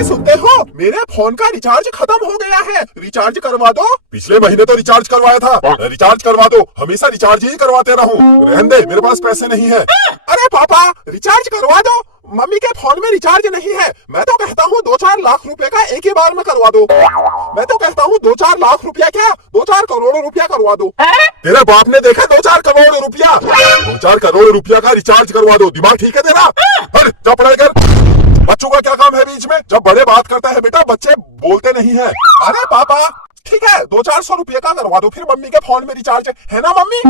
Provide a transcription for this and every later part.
ये सुनते हो, मेरे फोन का रिचार्ज खत्म हो गया है, रिचार्ज करवा दो। पिछले महीने तो रिचार्ज करवाया था, रिचार्ज करवा दो। हमेशा रिचार्ज ही करवाते रहूं। रहने दे, मेरे पास पैसे नहीं है। अरे पापा, रिचार्ज करवा दो, मम्मी के फोन में रिचार्ज नहीं है। मैं तो कहता हूँ 2-4 लाख रुपए का एक ही बार में करवा दो। मैं तो कहता हूँ 2-4 लाख रुपया क्या, 2-4 करोड़ रुपया करवा दो। तेरे बाप ने देखा 2-4 करोड़ रुपया? 2-4 करोड़ रुपया का रिचार्ज करवा दो। दिमाग ठीक है तेरा? जा पढ़ाई कर। बच्चों का क्या काम है बीच में? जब बड़े बात करते हैं बेटा, बच्चे बोलते नहीं है। अरे पापा ठीक है, 200-400 रुपये का करवा दो, फिर मम्मी के फोन में रिचार्ज है ना मम्मी?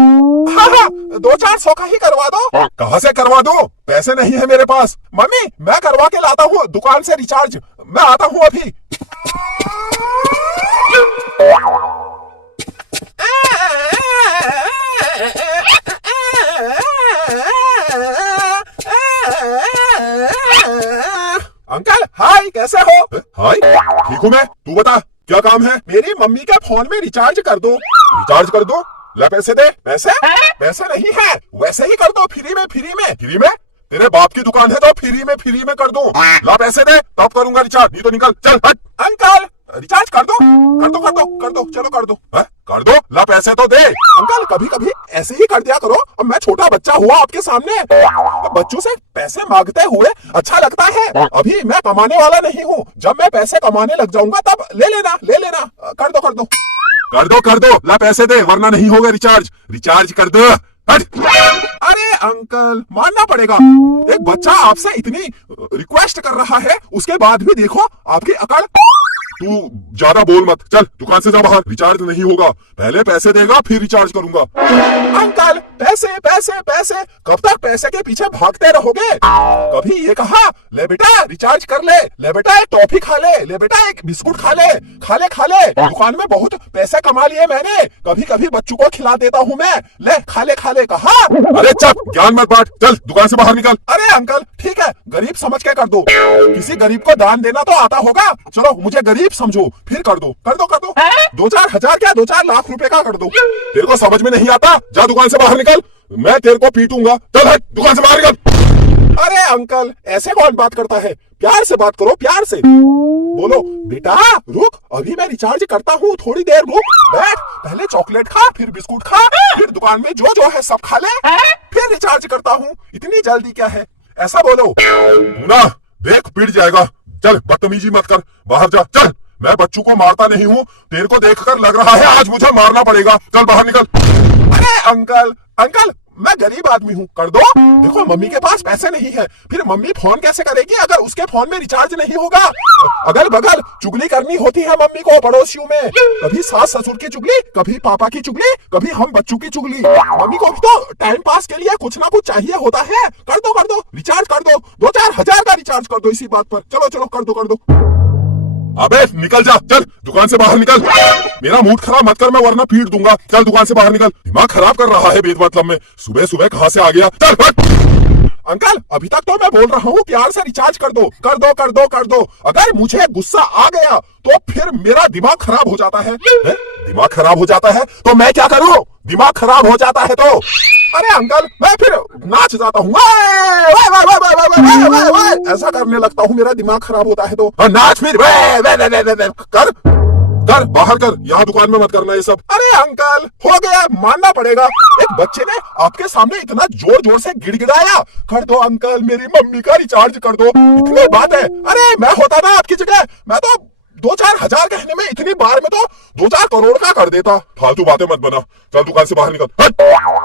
हाँ हाँ, 200-400 का ही करवा दो। कहाँ से करवा दो? पैसे नहीं है मेरे पास। मम्मी मैं करवा के लाता हूँ दुकान से रिचार्ज, मैं आता हूँ अभी। अंकल हाय, कैसे हो? हाय, ठीक हूँ मैं, तू बता क्या काम है? मेरी मम्मी के फोन में रिचार्ज कर दो। रिचार्ज कर दो? ला पैसे दे। पैसे? पैसे नहीं है, वैसे ही कर दो, फ्री में। फ्री में? तेरे बाप की दुकान है तो फ्री में कर दो। ला पैसे दे, तब करूंगा रिचार्ज, नहीं तो निकल चल हट। अंकल रिचार्ज कर दो, चलो कर दो। कर दो, ला पैसे तो दे। अंकल कभी कभी ऐसे ही कर दिया करो, अब मैं छोटा बच्चा हुआ आपके सामने, बच्चों से पैसे मांगते हुए अच्छा लगता है। अभी मैं कमाने वाला नहीं हूँ, जब मैं पैसे कमाने लग जाऊंगा तब ले लेना। कर दो, ला पैसे दे, वरना नहीं होगा रिचार्ज कर दो। हट। अरे अंकल मानना पड़ेगा, एक बच्चा आपसे इतनी रिक्वेस्ट कर रहा है, उसके बाद भी देखो आपकी अकड़। तू ज्यादा बोल मत, चल दुकान से जा बाहर। रिचार्ज नहीं होगा, पहले पैसे देगा फिर रिचार्ज करूंगा। अंकल पैसे, कब तक पैसे के पीछे भागते रहोगे? कभी ये कहा ले बेटा रिचार्ज कर ले बेटा एक टॉफी खा ले बेटा एक बिस्कुट खा ले। दुकान में बहुत पैसे कमा लिए मैंने, कभी बच्चों को खिला देता हूँ मैं, ले खा ले कहा। अरे चुप, ज्ञान मत बांट, चल दुकान से बाहर निकल। अरे अंकल ठीक है, गरीब समझ के कर दो, किसी गरीब को दान देना तो आता होगा। चलो मुझे गरीब समझो, फिर कर दो। 2-4 हजार क्या, 2-4 लाख रुपए का कर दो। तेरे को समझ में नहीं आता? जा दुकान से बाहर निकल, मैं तेरे को पीटूंगा। चल हट, दुकान से बाहर निकल। अरे अंकल ऐसे कौन बात करता है? प्यार से बात करो, प्यार से बोलो। बेटा रुक, अभी मैं रिचार्ज करता हूँ, थोड़ी देर रुक, बैठ, पहले चॉकलेट खा, फिर बिस्कुट खा, फिर दुकान में जो है सब खा ले, फिर रिचार्ज करता हूँ। इतनी जल्दी क्या है? ऐसा बोलो ना, देख पिट जाएगा। चल बदतमीजी मत कर, बाहर जा चल। मैं बच्चों को मारता नहीं हूँ, तेरे को देखकर लग रहा है आज मुझे मारना पड़ेगा। चल बाहर निकल। अरे अंकल मैं गरीब आदमी हूँ, कर दो। देखो मम्मी के पास पैसे नहीं है, फिर मम्मी फोन कैसे करेगी अगर उसके फोन में रिचार्ज नहीं होगा? अगल बगल चुगली करनी होती है मम्मी को पड़ोसियों में, कभी सास ससुर की चुगली, कभी पापा की चुगली, कभी हम बच्चों की चुगली। मम्मी को भी तो टाइम पास के लिए कुछ ना कुछ चाहिए होता है। कर दो, रिचार्ज कर दो, 2-4 हजार का रिचार्ज कर दो इसी बात पर। चलो कर दो। अबे निकल जा, चल दुकान से बाहर निकल। मेरा मूड खराब मत कर, मैं वरना पीट दूंगा। चल दुकान से बाहर निकल, दिमाग खराब कर रहा है बेमतलब में। सुबह कहाँ से आ गया? चल हट। अंकल अभी तक तो मैं बोल रहा हूँ प्यार से रिचार्ज कर दो। अगर मुझे गुस्सा आ गया तो फिर मेरा दिमाग खराब हो जाता है। दिमाग खराब हो जाता है तो मैं क्या करूँ? दिमाग खराब हो जाता है तो अरे अंकल मैं फिर नाच जाता हूँ, ऐसा करने लगता हूँ, मेरा दिमाग खराब होता है तो। नाच फिर कर बाहर कर, यहाँ दुकान में मत करना ये सब। अरे अंकल हो गया, मानना पड़ेगा, एक बच्चे ने आपके सामने इतना जोर से गिड़गिड़ाया। कर दो अंकल, मेरी मम्मी का रिचार्ज कर दो, इतनी बात है। अरे मैं होता ना आपकी जगह, मैं तो 2-4 हजार कहने में इतनी बार में तो 2-4 करोड़ का कर देता। फालतू बातें मत बना, चल दुकान से बाहर निकल।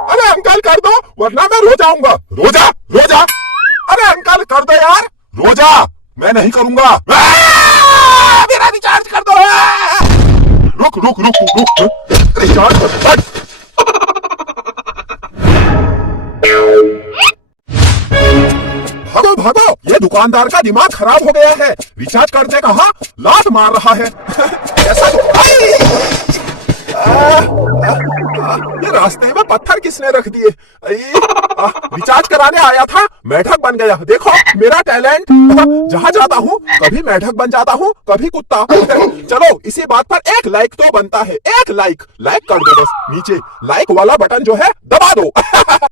अरे अंकल कर दो, वरना मैं रो जाऊंगा। रो जा। अरे अंकल कर दो यार, रो जा। मैं नहीं करूंगा, मेरा रिचार्ज कर दो। रुक रिचार्ज कर दो। भागो, ये दुकानदार का दिमाग खराब हो गया है। रिचार्ज करने कहा, लात मार रहा है। ऐसा तो ये रास्ते में पत्थर किसने रख दिए? रिचार्ज कराने आया था, मेढक बन गया। देखो मेरा टैलेंट, जहाँ जाता हूँ कभी मेढक बन जाता हूँ, कभी कुत्ता। चलो इसी बात पर एक लाइक तो बनता है, एक लाइक कर दो बस। नीचे लाइक वाला बटन जो है दबा दो।